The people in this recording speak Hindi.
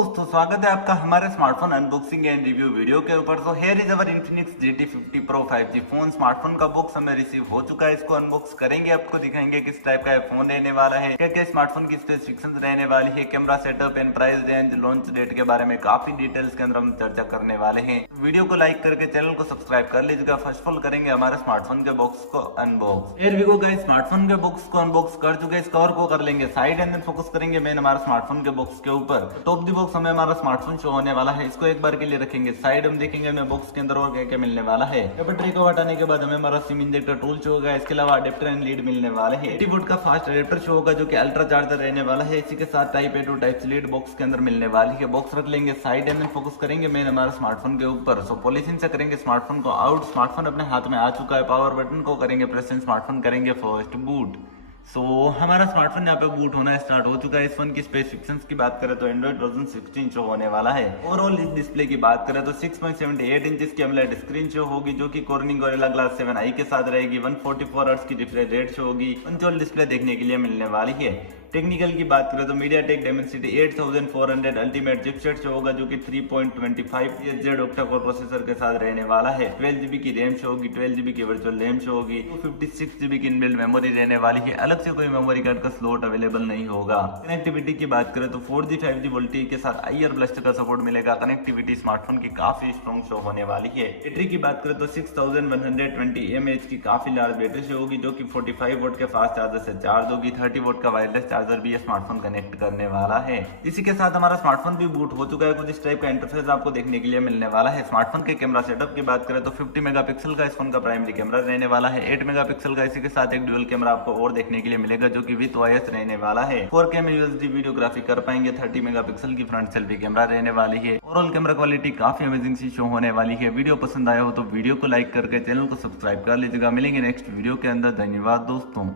दोस्तों, स्वागत है आपका हमारे smartphone unboxing and review video के ऊपर। तो here is our Infinix GT50 Pro 5G phone. Smartphone का बॉक्स हमें रिसीव हो चुका है। इसको अनबॉक्स करेंगे, आपको दिखाएंगे किस टाइप का फोन रहने वाला है, क्या क्या स्मार्टफोन की स्पेसिफिकेशंस रहने वाली है, camera setup and price range, launch date के बारे में काफी डिटेल्स के अंदर हम चर्चा करने वाले हैं। वीडियो को लाइक करके चैनल को सब्सक्राइब कर लीजिएगा। फर्स्ट ऑफ ऑल करेंगे हमारे स्मार्टफोन के बॉक्स को unbox. Here we go guys, smartphone के बॉक्स को अनबॉक्स कर चुके हैं। इस कवर को कर लेंगे साइड एंड देन फोकस करेंगे मेन हमारे स्मार्टफोन के बॉक्स के ऊपर। टॉप दी बॉक्स हमें हमारा स्मार्टफोन शो होने वाला है। इसको एक बार के लिए रखेंगे साइड। हम देखेंगे हमें बॉक्स के अंदर और क्या क्या मिलने वाला है। बैटरी को हटाने के बाद हमें हमारा सिम इंजेक्टर टूल शो होगा। इसके अलावा अडेप्टर एंड लीड मिलने वाले हैं। 80 वोल्ट का फास्ट अडेप्टर शो होगा जो कि अल्ट्रा चार्जर रहने वाला है। इसी के साथ type A to type C lead box के अंदर मिलने वाली है। बॉक्स रख लेंगे साइड एंड फोकस करेंगे मेन हमारे स्मार्टफोन के ऊपर। सो पॉलिथीन से करेंगे स्मार्टफोन को आउट। स्मार्टफोन अपने हाथ में आ चुका है। पावर बटन को करेंगे प्रेस एंड स्मार्टफोन करेंगे फर्स्ट बूट। हमारा स्मार्टफोन यहाँ पे बूट होना स्टार्ट हो चुका है। इस फोन की स्पेसिफिकेशंस की बात करें तो एंड्रॉइड वर्जन 16 शो होने वाला है। ओवरऑल इस डिस्प्ले की बात करें तो 6.78 इंचेस की एमोलेड स्क्रीन शो होगी जो कि कॉर्निंग गोरिल्ला ग्लास 7i के साथ रहेगी। 144 हर्ट्ज की रिफ्रेश रेट शो होगी। पंचोल डिस्प्ले देखने के लिए मिलने वाली है। टेक्निकल की बात करें तो MediaTek Dimensity 8400 ultimate chipset show होगा जो कि 3.25 GHz ऑक्टा कोर प्रोसेसर के साथ रहने वाला है। 12GB की रैम शो होगी, 12GB की वर्चुअल रैम शो होगी, 256GB की इनबिल्ट मेमोरी रहने वाली है। अलग से कोई मेमोरी कार्ड का स्लॉट अवेलेबल नहीं होगा। कनेक्टिविटी की बात करें तो 4G 5G वोल्टी के साथ IR ब्लास्टर का सपोर्ट मिलेगा। कनेक्टिविटी स्मार्टफोन की काफी स्ट्रॉन्ग शो होने वाली है। बैटरी की बात करें तो 6120 mAh की काफी लार्ज बैटरी शो होगी जो कि 45 वोल्ट के फास्ट चार्जर से चार्ज होगी। 30 वोल्ट का वायरलेस चार्जर भी स्मार्टफोन कनेक्ट करने वाला है। इसी के साथ हमारा स्मार्टफोन भी बूट हो चुका है। कुछ इस टाइप का इंटरफेस आपको देखने के लिए मिलने वाला है। स्मार्टफोन के कैमरा सेटअप की बात करें तो 50 मेगापिक्सल का इस फोन का प्राइमरी कैमरा रहने वाला है। 8 मेगापिक्सल का इसी के साथ एक ड्यूअल कैमरा आपको और देखने के लिए मिलेगा जो कि विद OIS रहने वाला है। 4K में UHD वीडियोग्राफी कर पाएंगे। 30 मेगापिक्सल की फ्रंट सेल्फी कैमरा रहने वाली है। ओवरऑल कैमरा क्वालिटी काफी अमेजिंग सी शो होने वाली है। वीडियो पसंद आया हो तो वीडियो को लाइक करके चैनल को सब्सक्राइब कर लीजिएगा। मिलेंगे नेक्स्ट वीडियो के अंदर। धन्यवाद दोस्तों।